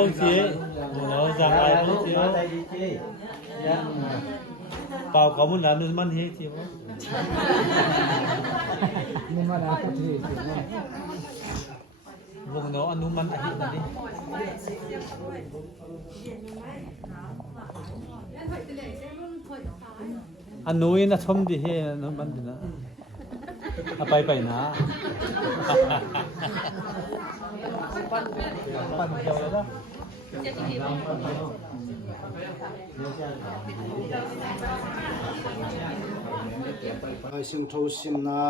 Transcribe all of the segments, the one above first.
bông xí nó giang ai bông xí bảo có muốn làm nên mình hết chứ nhưng mà là cái gì vùng nó ăn mình hết rồi đi anh nuôi nó chôm đi hết nó mình đi nóไปนะปั่นเดียวแล้วไอ้สิ่งทูสิมนา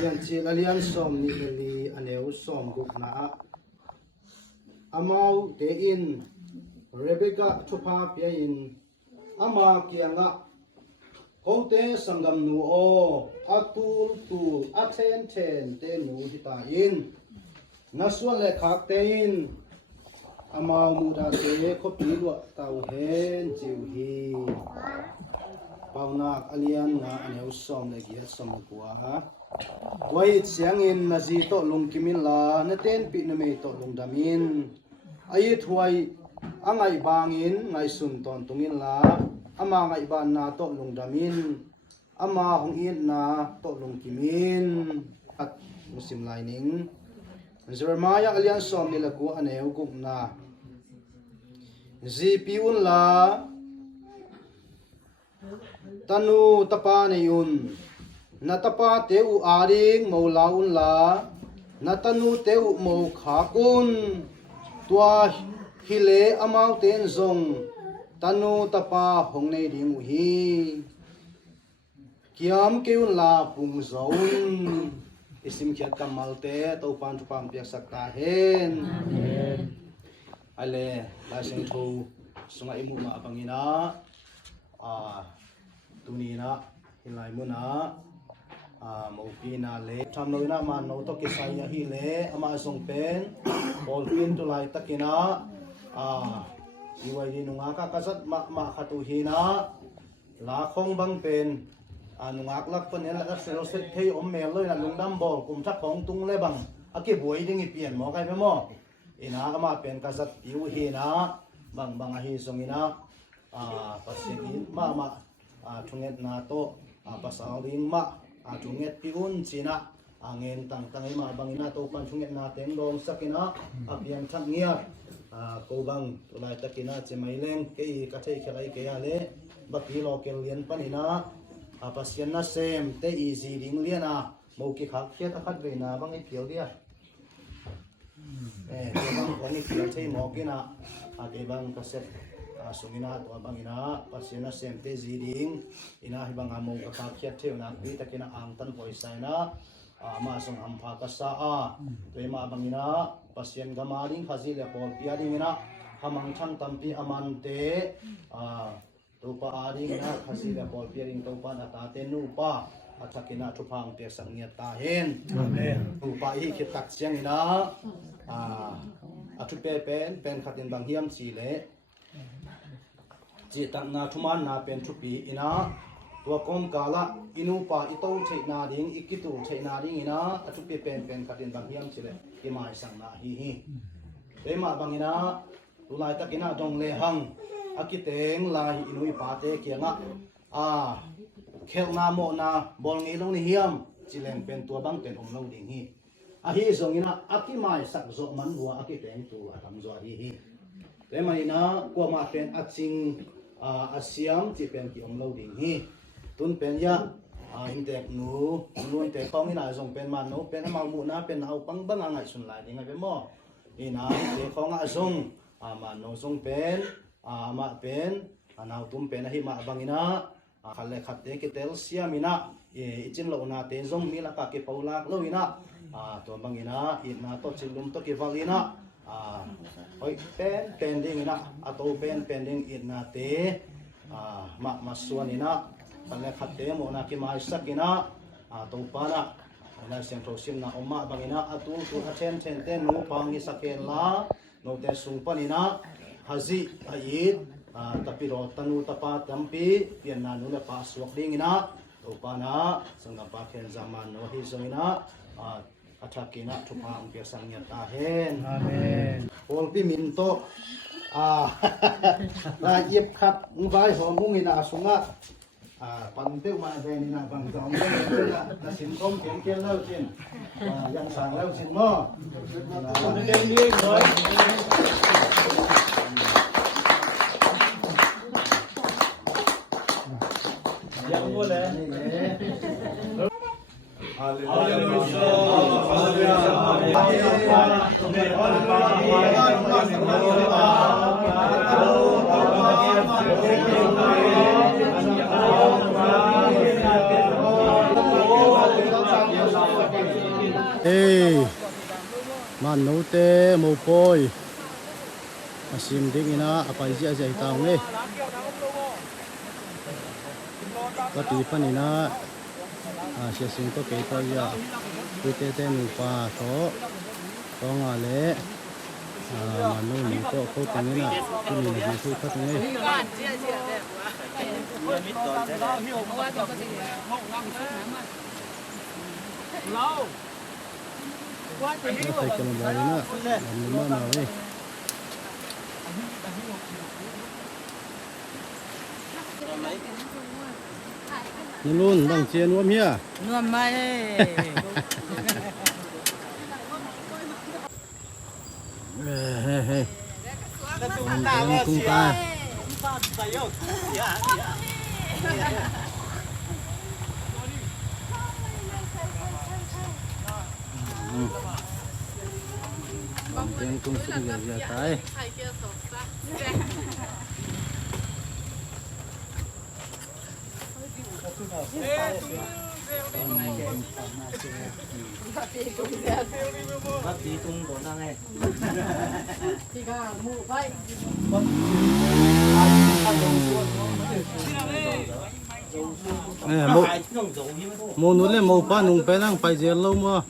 ยันจีเลียนสมนิลีอันเอวสมกุกนาอามาเตอินเรเบกาชุพาเปียอินอามาเกียงะโคเตสังกัมนูโออาตูอาเทนเตนูฮิตาอินนัสวนเลขาเตอินอามามูดาเตคปีลวะเตาเฮนจิวฮีปาวนักอเลียนงาอันเอวสมเลกีสมกัวไว้เสียงอินนาจีโตลุงกิมินลานเต้นปีนเมโตลุงดามินไอ้ถวยอังไงบางอินไงสุนตอนตุงินลาอามาไงบานนาโตลุงดามินอามาหงอินนาโตลุงกิมินอัดมุสลิมไลนิงเจอร์มายาอเลียนสมนี่ละกูอันเอวกุกนาจีปิอุนลาตันูตะปาเนยุนนาตะปาเตอุอาริงโมลาอุนลานาตันูเตอุโมขากุนตัวฮิเลอมาวเตนซงตันูตะปาหงในดิงอุฮีกิยามเกอุนลาปุงซงอิสิมเขียดกัมมัลเตตอปันทุปัมเปียกสักตาเฮนไอเลลาเซนทูสงไอมุมาปังอินาตุนีนะฮิไลมุนะโมกีนาเลทำเลยนะมันโนตกิสายฮิเลอามาส่งเป็นบอลพินตุไลตะกินะอีวัยดีนุงากากษัตมาขัตุฮีนะลาคงบังเป็นนุงากลักคนนี้ละเซลเซตเทยอมเมลเลยนะลุงดำบอลกุมทักของตุงเลบังอากิบวยดิ้งเปลี่ยนหมอใครไปหมออินะอามาเป็นกษัตริย์อิวฮีนะบังฮีสงินะปัสสิกิมาทุงเงตนาโตปัสสาวลิงมาทุงเงตปิอุนจีนะเงินต่างๆมาบางนาโตปันทุงเงตนาเต็งโดนสักินะเพียงทักเงียโกบังตุลายตะกินะเจไม่เล่งเกยกระเทยเขลัยเกยเลบักฮีโลเกลเลียนปันินะปัสยันนาเซมเตอีซีดิงเลียนะโมกิขักเทียตะขัดเวนาบังไอเพียวเดียเกบังของไอเพียวเทหมอกินะเกบังกษัตริย์สุมินาตัวบางอินาปัสยนาเซมเตจีดิงอินาฮิบังอามุกขักเทียเทวนักวิตะกินะอังตันหอยไซนะมาส่งอัมพากษาตัวมาบางอินาปัสยันกามาดิงขจิเลปอลพิอาดิงนะขมังชังตัมปีอามันเตตัวปาอาดิงนะขจิเลปอลพิอาดิงตัวปานาตาเตนูปาอัตกินะทุพังเปียสังเงียตาเห็นตัวปาอีคิดตักเสียงอินะอัตุเปเป็นขัดอินบางเฮียมสีเลจิตังนาทุมันนาเป็นทุปีอินะตัวกอมกาละอินูปาอิโตเชนาดิงอิกิตูเชนาดิงอินะอทุปีเป็นขัดอินบางเฮียมสีเลที่มาสังนาฮีเอมาบางอินะตุลายตะกินะดงเลหังอากิเตงลายอินุยปาเตเกียงะเคลนาโมนาบอลงี้ลงนี่เฮียมจิเลงเป็นตัวบังเป็นอมลงดิ่งฮีฮีสงอินะอากิมาสักโซมันหัวอากิเตงตัวทำจวฮีแต่มาอินะกว่ามาเป็นอัดซิงอาเซียมที่เป็นที่อมเราดิ่งฮีตุนเป็นยาอินเตกนูล้วนแต่ของนี่นายส่งเป็นมันนูเป็นมาหมู่นะเป็นเอาปังบังอะไรสุนไหลยังไงเป็นหม้ออินะเด็กของอาส่งมันนูส่งเป็นมาเป็นนาวตุ้มเป็นหิมะบางอินะขัดเล็กขัดเด็กเตลเซียมินะจินโลนาเตซงมีละกะเก็บเอาลักโลอินะตัวบางอินะอินะโตจิลุมโตเก็บวาลินะเฮ้ยเป็นดิ้งนะตัวเป็นดิ้งอินนาเตมาส่วนนี่นะขันเลขัดเตโมนาคิมาสักินะตัวปานะนั่นเสียงโทรซิมนะอมมาบางอินะตัวเช่นเตนูปังอิสักเกลาโนเตสุปนินะฮัจิอายิดตะปิโรตันูตะปาตัมปีเปียนนานุเลปาสวกดิ้งนะตัวปานะสังกัปปะเคนจามันโนฮิโซนะ อัฐกินะทุพาองเปียสังยตาเห็น อาเมน โอลปิมินโตลาเย็บครับมึงไปหอมมุ้งนี่นะสุงะปันเตี้ยวมาเวนี่นะปังจอมเตี้ยวนะสินคมเขียนเขียนแล้วสินยังสั่งแล้วสินหม้อคนเลี้ยงเลี้ยงหน่อยยังหมดเลยฮาเลลูยาฮาเลลูยาฮาเลลูยาman no te mo poi asim ding ina apai ji ajai taung le pati panina sia sing to ke to ya te te nu pa to nga le manu ni to ko tengena kuni ni thu khat nge thầy cầm bài nữa làm mơ nào đi luôn đang chia nuông hia nuông mai hey cung ta bằng tiếng cung sức giờ tới bác đi cung của năng này thì cả mũ vậy mô núi lên mô pa nung pe năng phải dễ lâu mà